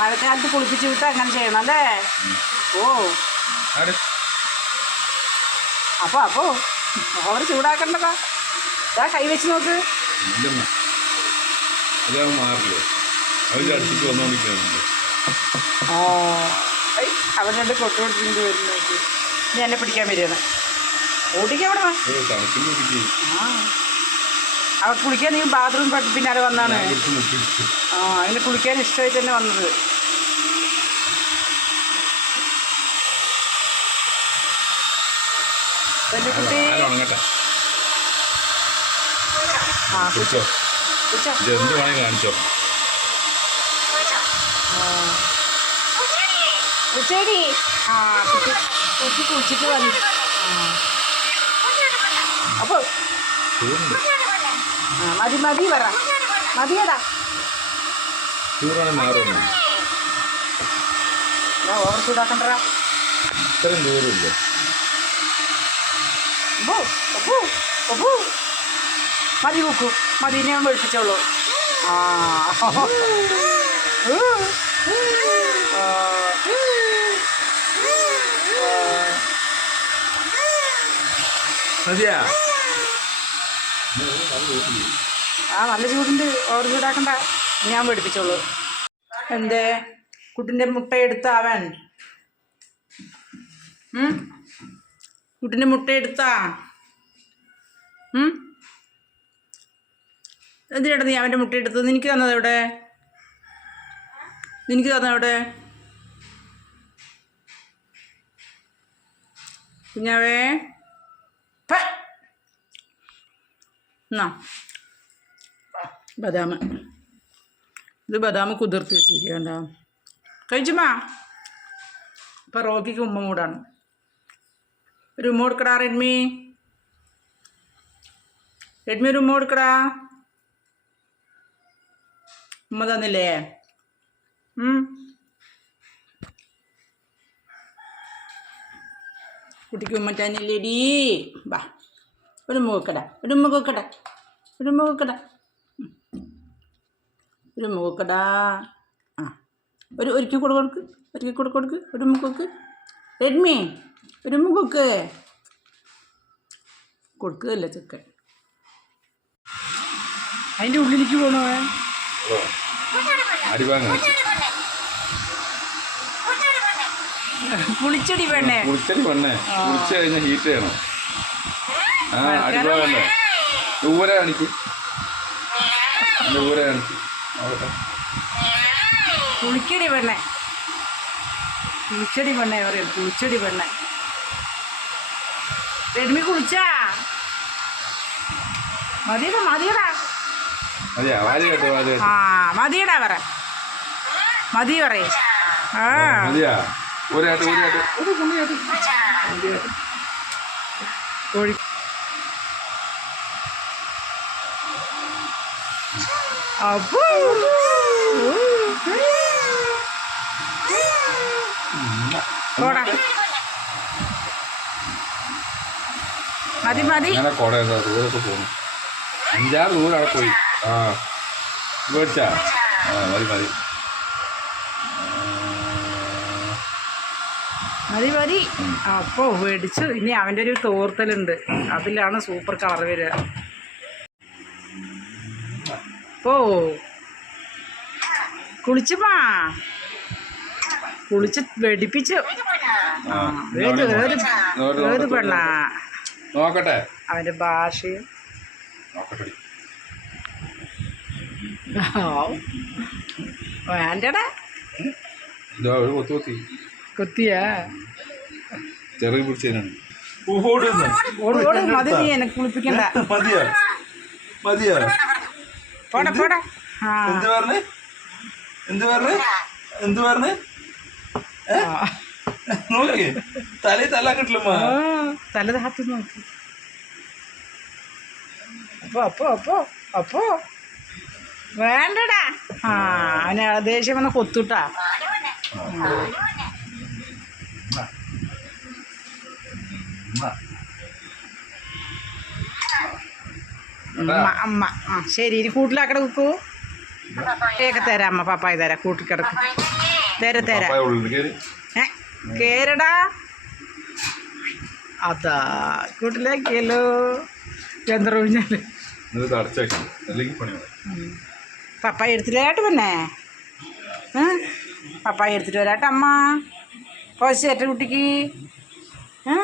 മഴക്കാലത്ത് കുളിപ്പിച്ച് വിട്ട് അങ്ങനെ ചെയ്യണം അല്ലേ? ഓ അപ്പൊ അപ്പോ അവർ ചൂടാക്കണ്ടതാ. ഇതാ കൈ വെച്ച് നോക്ക്. ഓ അവരുടെ കൊട്ടുകൊടുത്തിട്ട് വരുന്നു ഇനി എന്നെ പിടിക്കാൻ വരികയാണ്. ഓടിക്കാൻ അവിടെ വാ. ഓ തണുപ്പിന് കുടിക്ക് ആ. അവ കുളിക്കാൻ നീ ബാത്റൂം പിന്നാലെ വന്നാണ്. ആ അതിന് കുളിക്കാൻ ഇഷ്ടമായി തന്നെ വന്നത്. കുട്ടി. ആ കുടിച്ചോ കുളിച്ചോ? ഇത് എന്ത് വേണമെങ്കിൽ കാണിച്ചോ. ഉച്ചേടി ആ കുട്ടി കുട്ടി കുളിച്ചിട്ട് വന്നു. അപ്പോൾ ആ മതി മതി പറ. മതിയടാ ചൂടാണ് മാറുന്നു ഓവർ ചൂടാക്കണ്ടടാ ഇത്രയും ദൂരമില്ല. മതി കുക്കു. മതി ഞാൻ വെളുപ്പിച്ചോളൂ. ആ. മതിയാ? ആ നല്ല ചൂടുണ്ട്. ഓവർ ചൂടാക്കണ്ട. ഞാൻ പഠിപ്പിച്ചോളൂ. എന്തേ? കുട്ടിന്റെ മുട്ട എടുത്താവൻ? കുട്ടിന്റെ മുട്ട എടുത്താ. ഉം? എന്തിനാണ് നീ അവന്റെ മുട്ട എടുത്തത്? നിനക്ക് തന്നത് എവിടെ? നിനക്ക് തന്നത് എവിടെ? കുഞ്ഞാവേ പ. എന്നാ ബദാം ഇത് ബദാം കുതിർത്ത് വെച്ചിരിക്കണ്ട കഴിച്ചുമാ. ഇപ്പം റോക്കിക്ക് ഉമ്മ മൂടാണ്. ഒരു ഉമ്മ കൊടുക്കടാ റെഡ്മി. റെഡ്മി ഒരു ഉമ്മ കൊടുക്കടാ. ഉമ്മ തന്നില്ലേ? കുട്ടിക്ക് ഉമ്മ തന്നില്ലേടി. വാ വെക്കടാ ഒരു ഉമ്മ വെക്കടാ ഒരു ഉമ്മ ഒരു ഉമ്മ ആ ഒരു ഒരിക്കൽ കൊടു കൊടുക്ക് ഒരിക്കൽ കൂടെ കൊടുക്ക് കൊടുക്ക് റെഡ്മി ഒരു ഉമ്മ കൊടുക്ക് കൊടുക്കുകയല്ല ചെക്കൻ? അതിന്റെ ഉള്ളിലേക്ക് പോകണോ പുളിച്ചടി പെണ്ണേ. പുളിച്ചടി പെണ്ണേ. പുളിച്ചു കഴിഞ്ഞാൽ ഹീറ്റ് ചെയ്യണം ആ അടിവാങ്ങണ്ടേ ഊര കാണിക്ക്. ഊര കാണിക്ക്. നോക്കട്ടെ. കുളിച്ചടി പെണ്ണേ. കുളിച്ചടി പെണ്ണേ പറയും കുളിച്ചടി പെണ്ണേ. റെഡ്മി കുളിച്ചാ? മതിയടാ മതിയടാ. ആ മതിയടാ പറ. മതി പറയേ. ആ. ഒരു കോഴി അപ്പോ മതി മതി. കുട എന്താ അഞ്ചാറ് ദൂരം അവിടെ പോയി. ആ. മേടിച്ചാ? ആ മതി മതി. മതി മതി. അപ്പോ മേടിച്ചു. ഇനി അവന്റെ ഒരു തോർത്തലുണ്ട്. അതിലാണ് സൂപ്പർ കളർ വരിക. ഓ കുളിച്ചുമാ കുളിച്ച് വെടിപ്പിച്ചു. ഏത് ഏത് ഏത് പെണ്ണാ? നോക്കട്ടെ. അവന്റെ ഭാഷയും. നോക്കട്ടെ. വേണ്ടടാ. കുത്തിയാ? പിടിച്ചതിനാണ് ഓട് ഓട്. മതി നീ എന്നെ കുളിപ്പിക്കണ്ട. മതിയോ? മതിയോ? പോടാ പോടാ. ആ. എന്ത് പറഞ്ഞേ? എന്ത് പറഞ്ഞേ? എന്ത് പറഞ്ഞേ? ആ. നോക്കി. തലയിൽ തല്ലാൻ തല താത്തി നോക്കി. അപ്പോ അപ്പോ അപ്പോ അപ്പോ. വേണ്ടടാ. ആ അവന് ദേഷ്യം വന്ന കൊത്തുട്ടാ. അമ്മ ആ ശരി ഇനി കൂട്ടിലാക്കട കുക്കു. ഒക്കെ തരാം അമ്മ പപ്പായ തരാം കൂട്ടിക്കിടക്കും. കിടക്കും തേര. ഉള്ളിൽ ഏ കേരടാ. അതാ കൂട്ടിലാക്കിയല്ലോ. പണി വേണം പപ്പായ എടുത്തില്ലേട്ട് പിന്നെ പപ്പായ എടുത്തിട്ട് വരാട്ടെ അമ്മ. പോശേറ്റ കുട്ടിക്ക്. ഏ?